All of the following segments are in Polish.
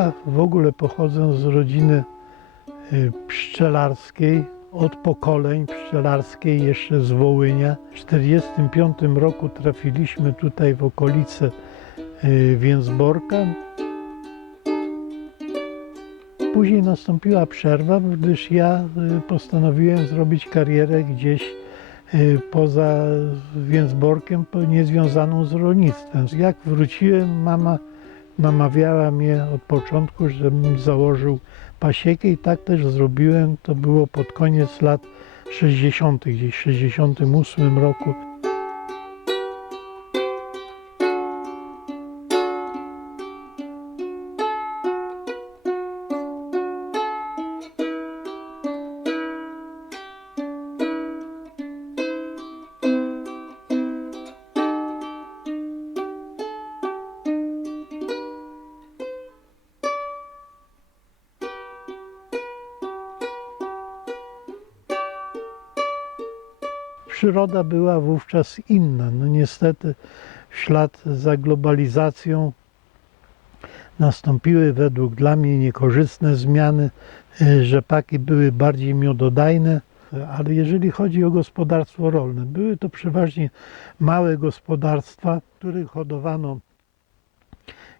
Ja w ogóle pochodzę z rodziny y, pszczelarskiej, od pokoleń pszczelarskiej, jeszcze z Wołynia. W 1945 roku trafiliśmy tutaj w okolice y, Więcborka. Później nastąpiła przerwa, gdyż ja y, postanowiłem zrobić karierę gdzieś poza Więcborkiem, po- niezwiązaną z rolnictwem. Jak wróciłem, mama namawiała mnie od początku, żebym założył pasiekę i tak też zrobiłem. To było pod koniec lat 60., gdzieś w 68 roku. Przyroda była wówczas inna. No niestety w ślad za globalizacją nastąpiły według dla mnie niekorzystne zmiany. y, Rzepaki były bardziej miododajne, ale jeżeli chodzi o gospodarstwo rolne, były to przeważnie małe gospodarstwa, w których hodowano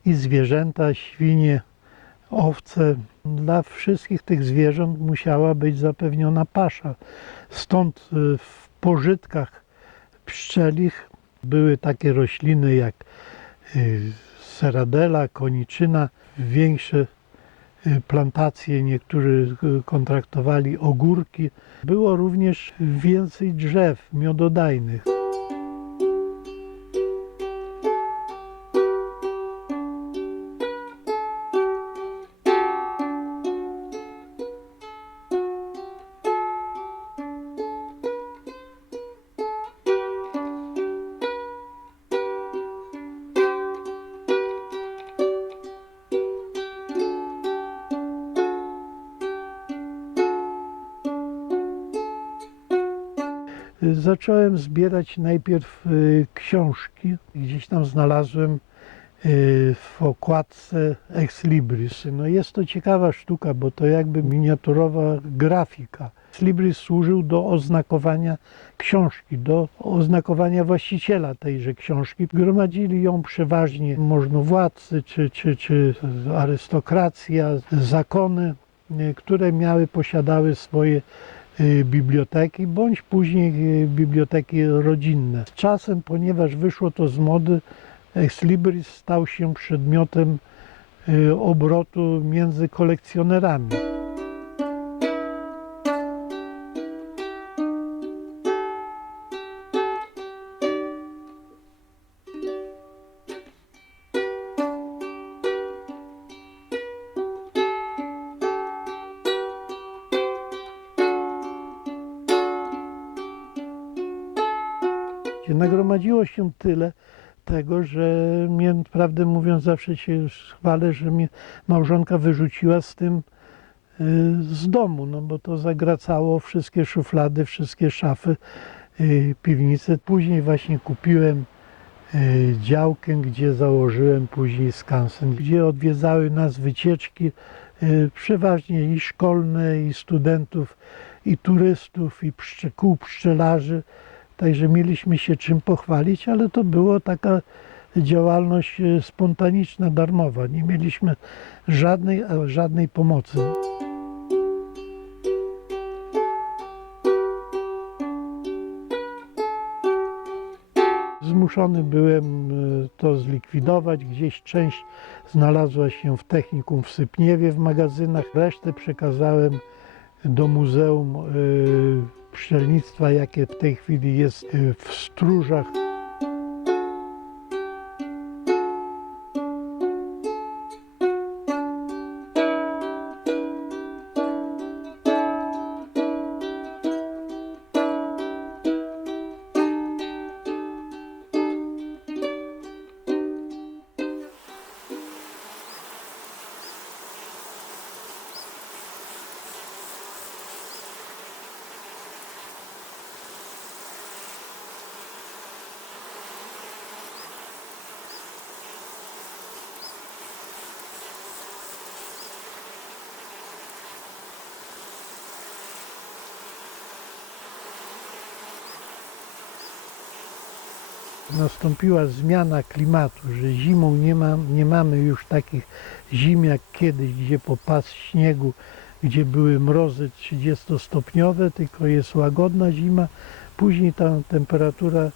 i zwierzęta, świnie, owce. Dla wszystkich tych zwierząt musiała być zapewniona pasza. Stąd y, w pożytkach pszczelich były takie rośliny jak y, seradela, koniczyna, większe y, plantacje, niektórzy y, kontraktowali ogórki. Było również więcej drzew miododajnych. Zacząłem zbierać najpierw y, książki. Gdzieś tam znalazłem y, w okładce Ex Libris. No jest to ciekawa sztuka, bo to jakby miniaturowa grafika. Ex Libris służył do oznakowania książki, do oznakowania właściciela tejże książki. Gromadzili ją przeważnie możnowładcy czy, czy, czy arystokracja, zakony, y, które miały, posiadały swoje biblioteki, bądź później y, biblioteki rodzinne. Z czasem, ponieważ wyszło to z mody, Ex Libris stał się przedmiotem y, obrotu między kolekcjonerami. Nagromadziło się tyle tego, że mnie, prawdę mówiąc, zawsze się chwalę, że mnie małżonka wyrzuciła z tym y, z domu, no bo to zagracało wszystkie szuflady, wszystkie szafy, y, piwnice. Później właśnie kupiłem y, działkę, gdzie założyłem później skansen, gdzie odwiedzały nas wycieczki, przeważnie i szkolne, i studentów, i turystów, i pszcze, kół pszczelarzy. Także mieliśmy się czym pochwalić, ale to było taka działalność e, spontaniczna, darmowa. Nie mieliśmy żadnej, e, żadnej pomocy. Zmuszony byłem e, to zlikwidować. Gdzieś część znalazła się w technikum w Sypniewie w magazynach. Resztę przekazałem do Muzeum Pszczelnictwa, jakie w tej chwili jest e, w Stróżach. Nastąpiła zmiana klimatu, że zimą nie, ma, nie mamy już takich zim jak kiedyś, gdzie po pas śniegu, gdzie były mrozy 30-stopniowe, tylko jest łagodna zima. Później ta temperatura,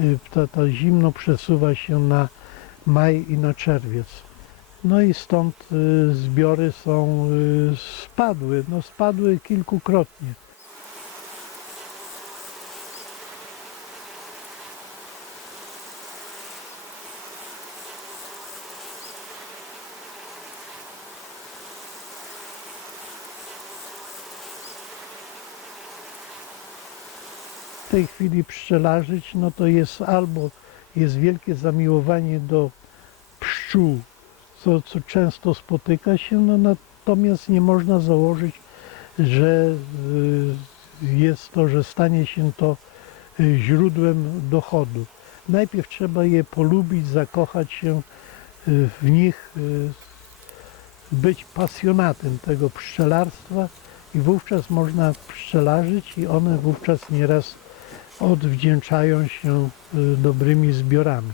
y, ta, ta zimno przesuwa się na maj i na czerwiec. No i stąd y, zbiory są y, spadły, no spadły kilkukrotnie. W tej chwili pszczelarzyć, no to jest albo jest wielkie zamiłowanie do pszczół, co, co często spotyka się, no natomiast nie można założyć, że y, jest to, że stanie się to y, źródłem dochodu. Najpierw trzeba je polubić, zakochać się y, w nich, być pasjonatem tego pszczelarstwa i wówczas można pszczelarzyć i one wówczas nieraz odwdzięczają się y, dobrymi zbiorami.